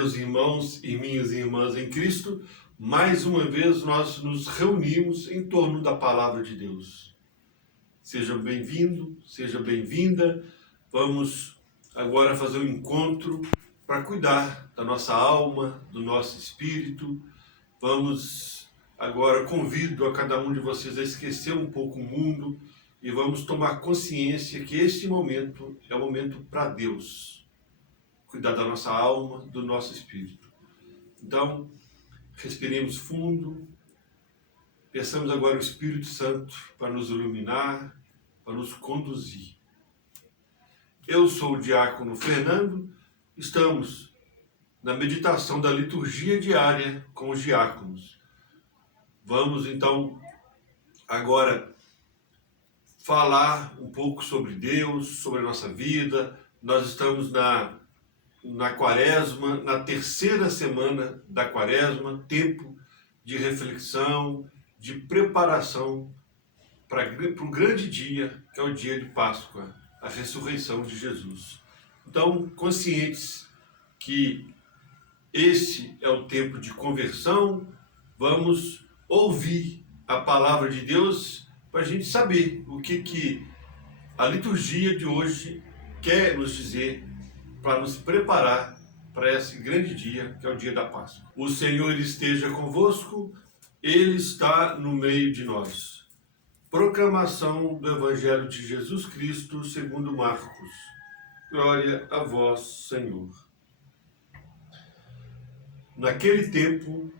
meus irmãos e minhas irmãs em Cristo, mais uma vez nós nos reunimos em torno da palavra de Deus. Seja bem-vindo, seja bem-vinda. Vamos agora fazer um encontro para cuidar da nossa alma, do nosso espírito. Vamos agora, convido a cada um de vocês a esquecer um pouco o mundo e vamos tomar consciência que este momento é um momento para Deus. Cuidar da nossa alma, do nosso espírito. Então, respiremos fundo, peçamos agora o Espírito Santo para nos iluminar, para nos conduzir. Eu sou o diácono Fernando, estamos na meditação da liturgia diária com os diáconos. Vamos então agora falar um pouco sobre Deus, sobre a nossa vida. Nós estamos na quaresma, na terceira semana da quaresma, tempo de reflexão, de preparação para o grande dia, que é o dia de Páscoa, a ressurreição de Jesus. Então, conscientes que esse é o tempo de conversão, vamos ouvir a palavra de Deus para a gente saber o que a liturgia de hoje quer nos dizer, para nos preparar para esse grande dia, que é o dia da Páscoa. O Senhor esteja convosco, Ele está no meio de nós. Proclamação do Evangelho de Jesus Cristo segundo Marcos. Glória a vós, Senhor. Naquele tempo,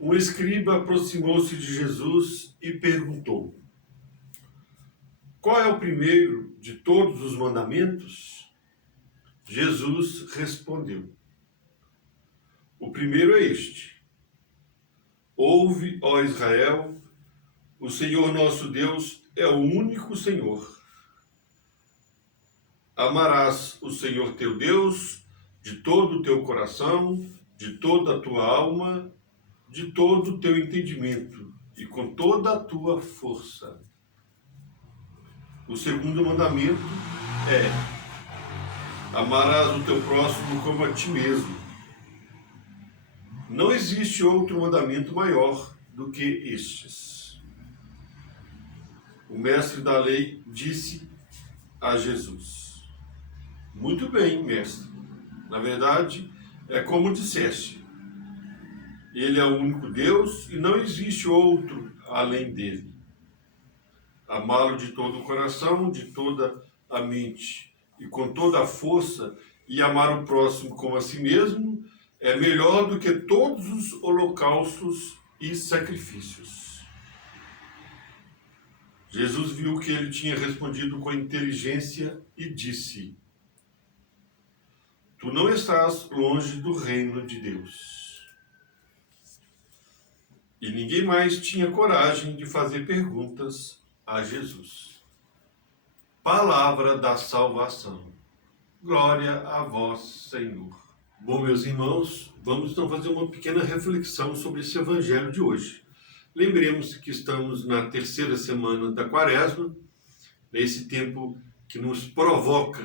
um escriba aproximou-se de Jesus e perguntou: qual é o primeiro de todos os mandamentos? Jesus respondeu: o primeiro é este: ouve, ó Israel, o Senhor nosso Deus é o único Senhor. Amarás o Senhor teu Deus de todo o teu coração, de toda a tua alma, de todo o teu entendimento e com toda a tua força. O segundo mandamento é: amarás o teu próximo como a ti mesmo. Não existe outro mandamento maior do que estes. O mestre da lei disse a Jesus: muito bem, mestre. Na verdade, é como disseste. Ele é o único Deus e não existe outro além dele. Amá-lo de todo o coração, de toda a mente e com toda a força, e amar o próximo como a si mesmo, é melhor do que todos os holocaustos e sacrifícios. Jesus viu que ele tinha respondido com inteligência e disse: tu não estás longe do reino de Deus. E ninguém mais tinha coragem de fazer perguntas a Jesus. Palavra da salvação. Glória a vós, Senhor. Bom, meus irmãos, vamos então fazer uma pequena reflexão sobre esse evangelho de hoje. Lembremos que estamos na terceira semana da quaresma, nesse tempo que nos provoca,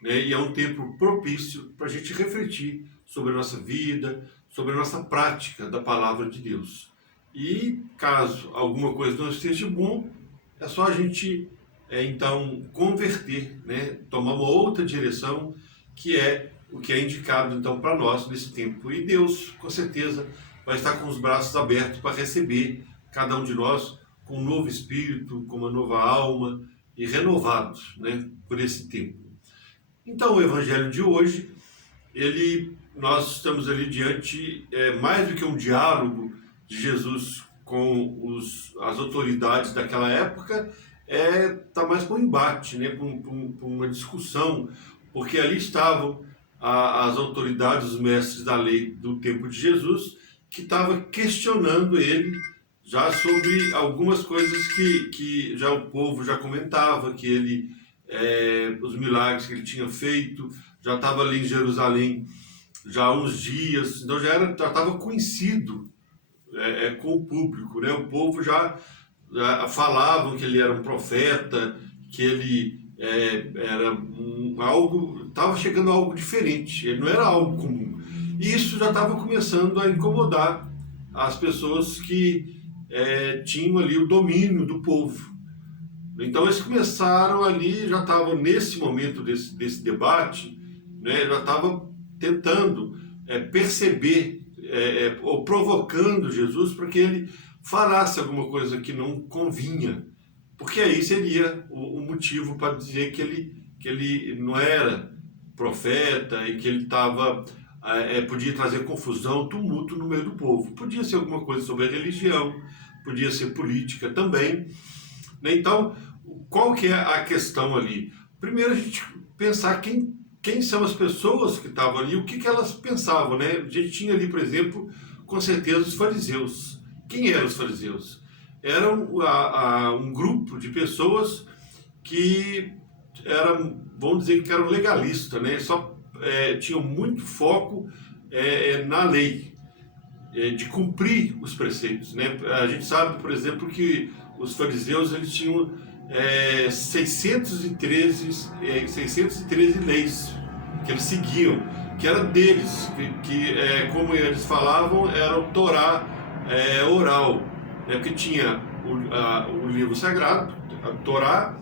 né, e é um tempo propício para a gente refletir sobre a nossa vida, sobre a nossa prática da palavra de Deus. E caso alguma coisa não esteja bom, é só a gente então converter, né, tomar uma outra direção, que é o que é indicado então para nós nesse tempo. E Deus, com certeza, vai estar com os braços abertos para receber cada um de nós com um novo espírito, com uma nova alma e renovados, né, por esse tempo. Então, o evangelho de hoje, nós estamos ali diante, mais do que um diálogo de Jesus com as autoridades daquela época, está mais para um embate, né, para uma discussão, porque ali estavam as autoridades, os mestres da lei do tempo de Jesus, que estavam questionando ele já sobre algumas coisas que já o povo já comentava, que ele, os milagres que ele tinha feito, já estava ali em Jerusalém já há uns dias, então já estava conhecido com o público, né? O povo já falavam que ele era um profeta, que ele era algo, estava chegando a algo diferente, ele não era algo comum. E isso já estava começando a incomodar as pessoas que tinham ali o domínio do povo. Então eles começaram ali, já estavam nesse momento desse debate, né, já estavam tentando perceber ou provocando Jesus para que ele falasse alguma coisa que não convinha, porque aí seria o motivo para dizer que ele não era profeta e que ele estava podia trazer confusão, tumulto no meio do povo. Podia ser alguma coisa sobre a religião, podia ser política também, né? Então, qual que é a questão ali? Primeiro a gente pensar quem são as pessoas que estavam ali, o que elas pensavam, né? A gente tinha ali, por exemplo, com certeza os fariseus. Quem eram os fariseus? Eram um grupo de pessoas que eram, vamos dizer que eram legalistas, né? Só tinham muito foco na lei, de cumprir os preceitos, né? A gente sabe, por exemplo, que os fariseus eles tinham 613 leis que eles seguiam, que era deles, como eles falavam, era o Torá oral, né? Porque tinha o livro sagrado, a Torá,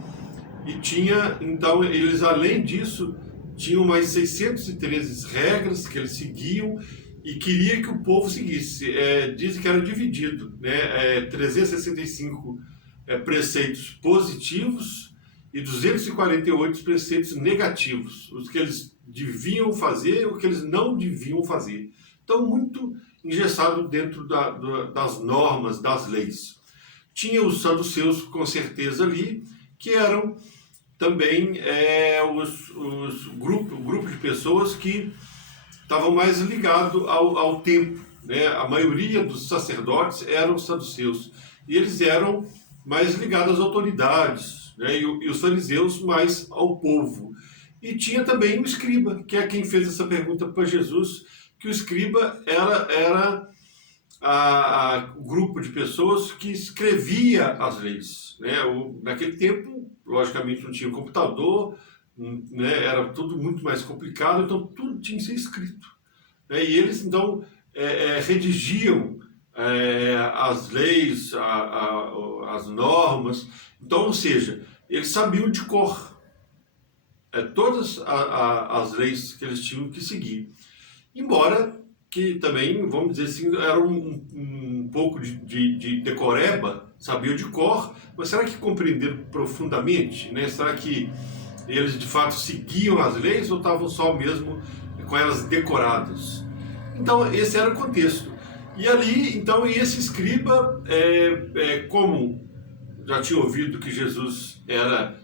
e tinha, então, eles além disso, tinham mais 613 regras que eles seguiam e queria que o povo seguisse. Dizem que era dividido, né? 365 preceitos positivos e 248 preceitos negativos, os que eles deviam fazer e o que eles não deviam fazer. Então, muito engessado dentro das normas, das leis. Tinha os saduceus, com certeza, ali, que eram também o grupo de pessoas que estavam mais ligados ao tempo, né? A maioria dos sacerdotes eram saduceus e eles eram mais ligados às autoridades, né? E os fariseus mais ao povo. E tinha também o escriba, que é quem fez essa pergunta para Jesus, que o escriba era o grupo de pessoas que escrevia as leis, né? Naquele tempo, logicamente, não tinha computador, né? Era tudo muito mais complicado, então tudo tinha que ser escrito, né? E eles, então, redigiam as leis, as normas, então, ou seja, eles sabiam de cor todas as leis que eles tinham que seguir. Embora que também, vamos dizer assim, era um pouco de decoreba, sabiam de cor, mas será que compreenderam profundamente, né? Será que eles de fato seguiam as leis ou estavam só mesmo com elas decoradas? Então, esse era o contexto. E ali, então, esse escriba, como já tinha ouvido que Jesus era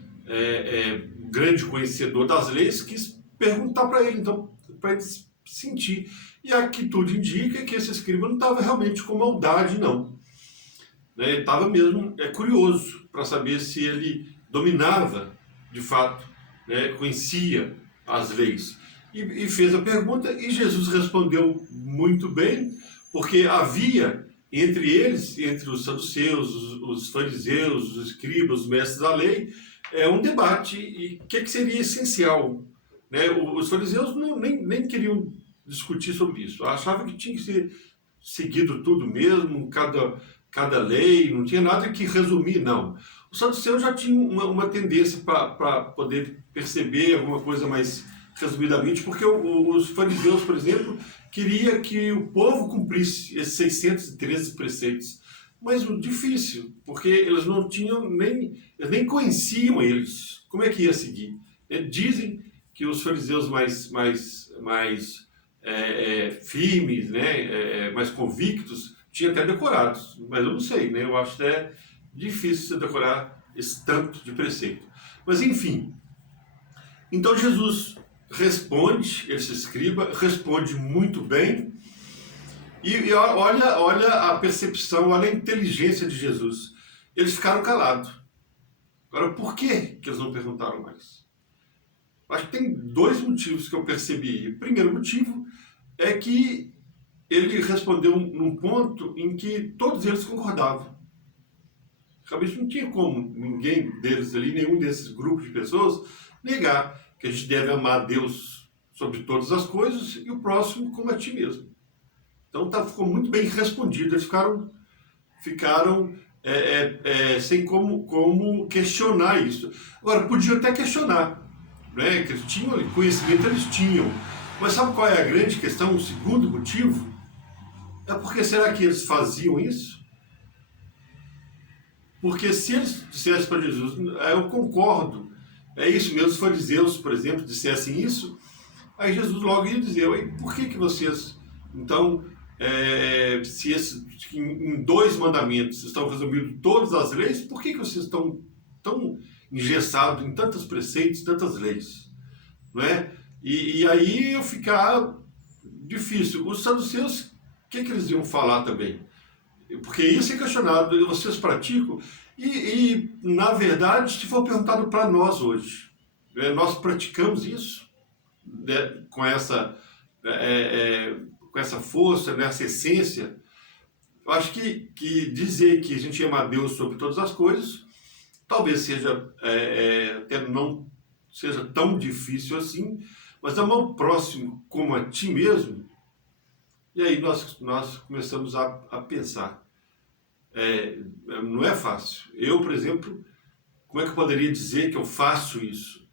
grande conhecedor das leis, quis perguntar para ele, então, para ele sentir. E aqui tudo indica que esse escriba não estava realmente com maldade, não. Né? Ele estava mesmo curioso para saber se ele dominava, de fato, né? Conhecia as leis. E fez a pergunta e Jesus respondeu muito bem, porque havia entre eles, entre os saduceus, os fariseus, os escribas, os mestres da lei, um debate e o que seria essencial. Né? Os fariseus nem queriam discutir sobre isso. Achavam que tinha que ser seguido tudo mesmo, cada lei, não tinha nada que resumir, não. Os saduceus já tinham uma tendência para poder perceber alguma coisa mais resumidamente, porque os fariseus, por exemplo, queria que o povo cumprisse esses 613 preceitos. Mas difícil, porque eles não tinham eles nem conheciam eles. Como é que ia seguir? Dizem que os fariseus mais firmes, né, mais convictos, tinham até decorados, mas eu não sei, né? Eu acho até difícil você decorar esse tanto de preceito. Mas enfim, então Jesus responde, esse escriba responde muito bem, e olha a percepção, olha a inteligência de Jesus. Eles ficaram calados. Agora, por que eles não perguntaram mais? Acho que tem dois motivos que eu percebi. O primeiro motivo é que ele respondeu num ponto em que todos eles concordavam. Realmente não tinha como ninguém deles ali, nenhum desses grupos de pessoas, negar que a gente deve amar Deus sobre todas as coisas e o próximo como a ti mesmo. Então ficou muito bem respondido. Eles ficaram sem como questionar isso. Agora, podiam até questionar, né? Que eles tinham conhecimento, eles tinham. Mas sabe qual é a grande questão? O segundo motivo é porque será que eles faziam isso? Porque se eles dissessem para Jesus, eu concordo, é isso mesmo, se os fariseus, por exemplo, dissessem isso, aí Jesus logo ia dizer, por que vocês, então, se em 2 mandamentos estão resumidos todas as leis, por que vocês estão tão engessados em tantos preceitos, tantas leis? Não é? E aí eu ficar difícil. Os saduceus, o que eles iam falar também? Porque isso é questionado, vocês praticam? Na verdade, se for perguntado para nós hoje, nós praticamos isso, né, com essa força, nessa essência. Eu acho que dizer que a gente ama a Deus sobre todas as coisas, talvez seja até não seja tão difícil assim, mas amar o próximo como a ti mesmo. E aí nós começamos a pensar. Não é fácil. Eu, por exemplo, como é que eu poderia dizer que eu faço isso?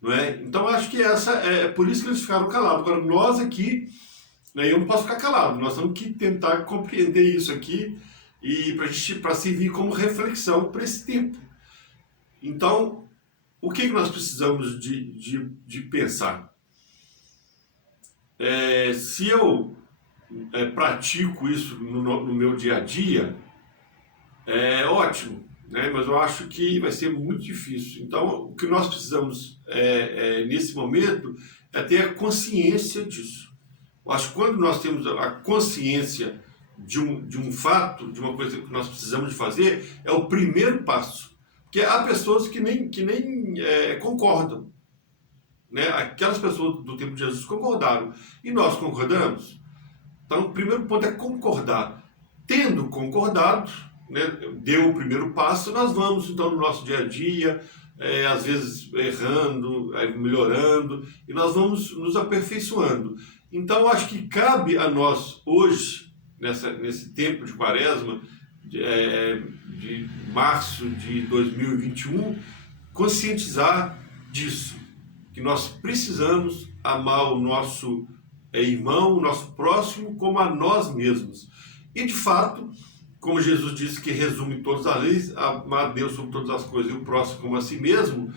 Não é? Então, acho que é por isso que eles ficaram calados. Agora, nós aqui, né, eu não posso ficar calado, nós temos que tentar compreender isso aqui e para servir como reflexão para esse tempo. Então, o que nós precisamos de pensar? Se eu pratico isso no meu dia a dia, é ótimo, né? Mas eu acho que vai ser muito difícil. Então, o que nós precisamos nesse momento é ter a consciência disso. Eu acho que quando nós temos a consciência de um fato, de uma coisa que nós precisamos de fazer, é o primeiro passo. Porque há pessoas que nem concordam. Né? Aquelas pessoas do tempo de Jesus concordaram. E nós concordamos? Então, o primeiro ponto é concordar. Tendo concordado, né, deu o primeiro passo, nós vamos, então, no nosso dia a dia, às vezes errando, melhorando, e nós vamos nos aperfeiçoando. Então, acho que cabe a nós, hoje, nesse tempo de Quaresma, de março de 2021, conscientizar disso, que nós precisamos amar o nosso irmão, o nosso próximo, como a nós mesmos. E, de fato, como Jesus disse que resume todas as leis, amar a Deus sobre todas as coisas e o próximo como a si mesmo,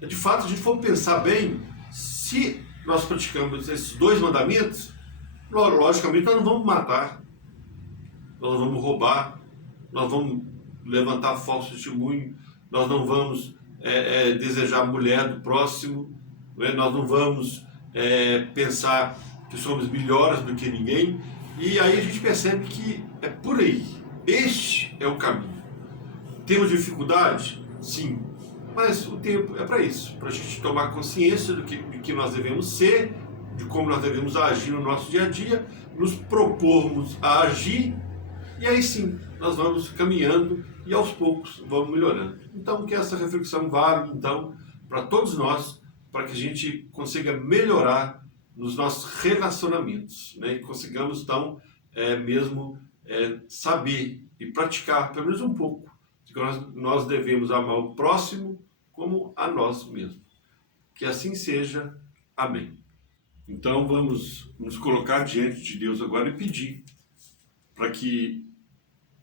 de fato, se a gente for pensar bem, se nós praticamos esses 2 mandamentos, logicamente nós não vamos matar, nós não vamos roubar, nós vamos levantar falso testemunho, nós não vamos desejar a mulher do próximo, né? Nós não vamos pensar que somos melhores do que ninguém, e aí a gente percebe que é por aí. Este é o caminho. Temos dificuldade? Sim. Mas o tempo é para isso, para a gente tomar consciência de que nós devemos ser, de como nós devemos agir no nosso dia a dia, nos propormos a agir, e aí sim, nós vamos caminhando e aos poucos vamos melhorando. Então, que essa reflexão vale, então, para todos nós, para que a gente consiga melhorar nos nossos relacionamentos, né? E consigamos, então, saber e praticar, pelo menos um pouco, de que nós devemos amar o próximo como a nós mesmos. Que assim seja. Amém. Então vamos nos colocar diante de Deus agora e pedir para que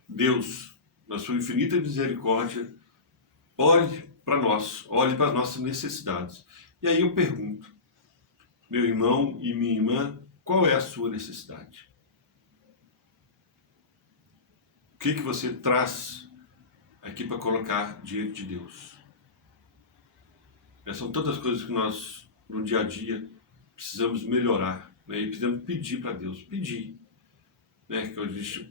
Deus, na sua infinita misericórdia, olhe para nós, olhe para as nossas necessidades. E aí eu pergunto, meu irmão e minha irmã, qual é a sua necessidade? O que você traz aqui para colocar diante de Deus? São tantas coisas que nós, no dia a dia, precisamos melhorar, né? E precisamos pedir para Deus, pedir, né? Que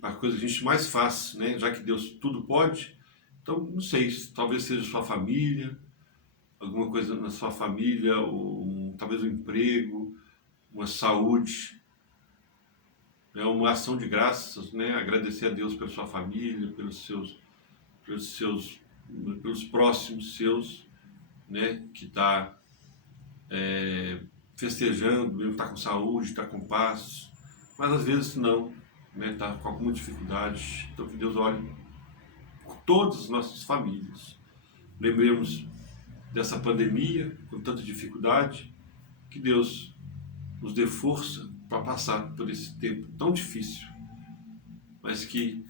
a coisa que a gente mais faz, né? Já que Deus tudo pode. Então, não sei, talvez seja sua família, alguma coisa na sua família, talvez um emprego, uma saúde, né? Uma ação de graças, né? Agradecer a Deus pela sua família, pelos próximos seus, né? Que está festejando, mesmo estar com saúde, estar com paz, mas às vezes não, né? Está com alguma dificuldade. Então que Deus olhe por todas as nossas famílias. Lembremos dessa pandemia com tanta dificuldade, que Deus nos dê força para passar por esse tempo tão difícil, mas que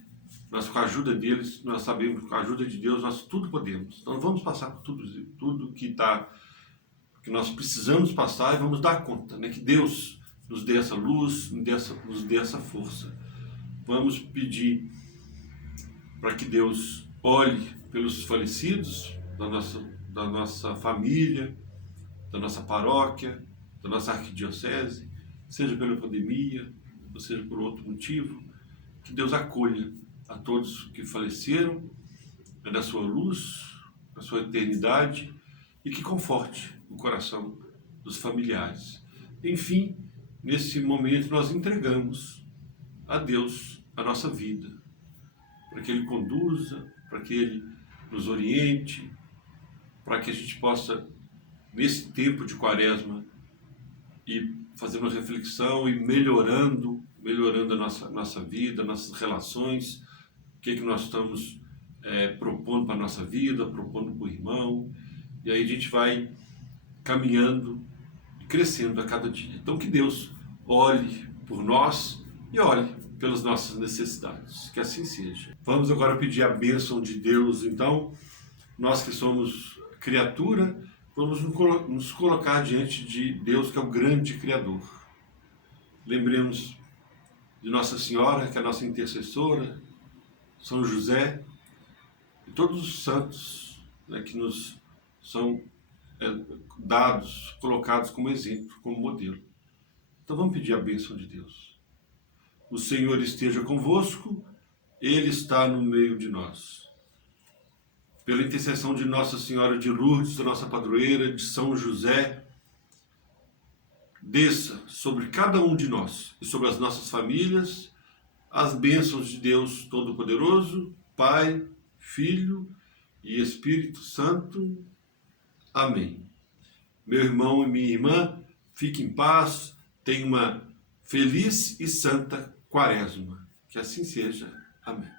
nós, com a ajuda deles, nós sabemos que com a ajuda de Deus nós tudo podemos. Então vamos passar por tudo que nós precisamos passar e vamos dar conta, né? Que Deus nos dê essa luz, nos dê essa força. Vamos pedir para que Deus olhe pelos falecidos da nossa família, da nossa paróquia, da nossa arquidiocese, seja pela pandemia, ou seja por outro motivo, que Deus acolha a todos que faleceram, na sua luz, na sua eternidade, e que conforte o coração dos familiares. Enfim, nesse momento nós entregamos a Deus a nossa vida, para que Ele conduza, para que Ele nos oriente, para que a gente possa, nesse tempo de quaresma, ir fazendo uma reflexão e melhorando a nossa vida, nossas relações, o que nós estamos propondo para a nossa vida, propondo para o irmão, e aí a gente vai caminhando e crescendo a cada dia. Então que Deus olhe por nós e olhe pelas nossas necessidades, que assim seja. Vamos agora pedir a bênção de Deus, então, nós que somos criatura, vamos nos colocar diante de Deus, que é o grande Criador. Lembremos de Nossa Senhora, que é a nossa intercessora, São José e todos os santos, né, que nos são dados, colocados como exemplo, como modelo. Então vamos pedir a bênção de Deus. O Senhor esteja convosco, Ele está no meio de nós. Pela intercessão de Nossa Senhora de Lourdes, da nossa padroeira, de São José, desça sobre cada um de nós e sobre as nossas famílias as bênçãos de Deus Todo-Poderoso, Pai, Filho e Espírito Santo. Amém. Meu irmão e minha irmã, fique em paz, tenha uma feliz e santa quaresma. Que assim seja. Amém.